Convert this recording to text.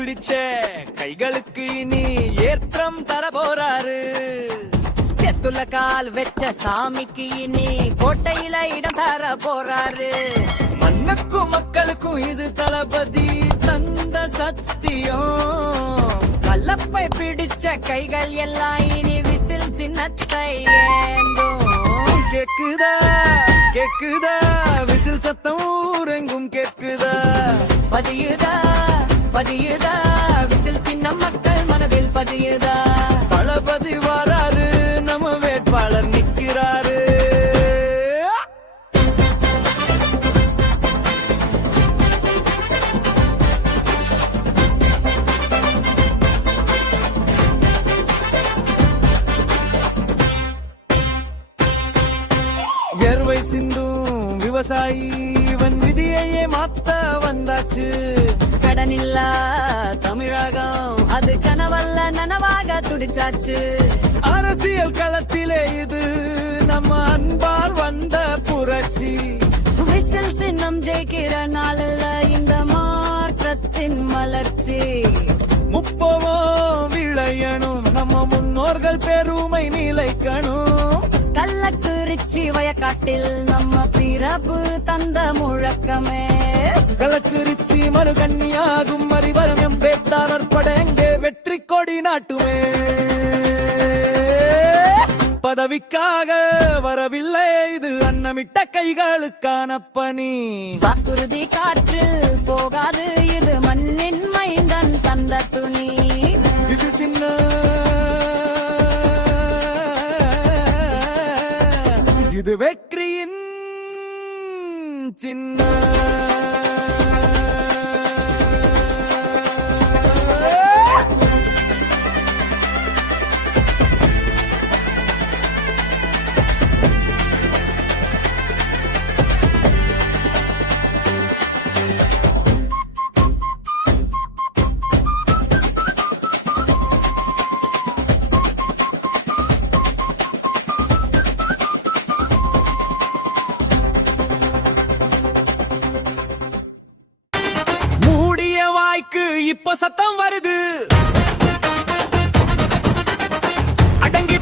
பிடிச்ச கைகளுக்கு இனி ஏற்றம் தர போறாரு. செத்துல கால் வெச்ச சாமிக்கு இனி கோட்டையில இடம் தர போறாரு. மண்ணுக்கும் மக்களுக்கும் இது தளபதி தந்த சத்தியம். கல்லப்பை பிடிச்ச கைகள் எல்லாம் இனி விசில் சின்னத்தை ஏந்தும். கேக்குதா கேக்குதா விசில் சத்தம் ஊரெங்கும் கேக்குதா. பதியுதா பதியுதா விசில் சின்ன மக்கள் மனதில் பதியுதா. தளபதி வராரு, நம்ம வேட்பாளர் நிக்கிறாரு. வேர்வை சிந்தும் விவசாயி இவன் விதியையே மாத்த வந்தாச்சு. கடனில்லா தமிழகம் அது கனவல்ல நனவாக துடிச்சாச்சு. அரசியல் களத்திலே இது நம்ம அன்பால் வந்த புரட்சி. விசில் சின்னம் ஜெயிக்கிற நாளில் இந்த மாற்றத்தின் மலர்ச்சி. முப்போம் விளையணும், நம்ம முன்னோர்கள் பெருமை நிலைக்கணும். கள்ளக்குறிச்சி வயக்காட்டில் நம்ம பிறப்பு தந்த முழக்கமே. கள்ளக்குறிச்சி மறுகண்ணியாகும் அறிவரம் எம்பேத்தாளர் படங்கே வெற்றி கொடி நாட்டுமே. பதவிக்காக வரவில்லை, இது அன்னமிட்ட கைகளுக்கான பணி. வாக்குறுதி காற்றில் போகாது, இது மண்ணின் மைந்தன் தந்த துணி. இது சின்ன இது வெற்றியின் சின்ன. இப்ப சத்தம் வருது, அடங்கி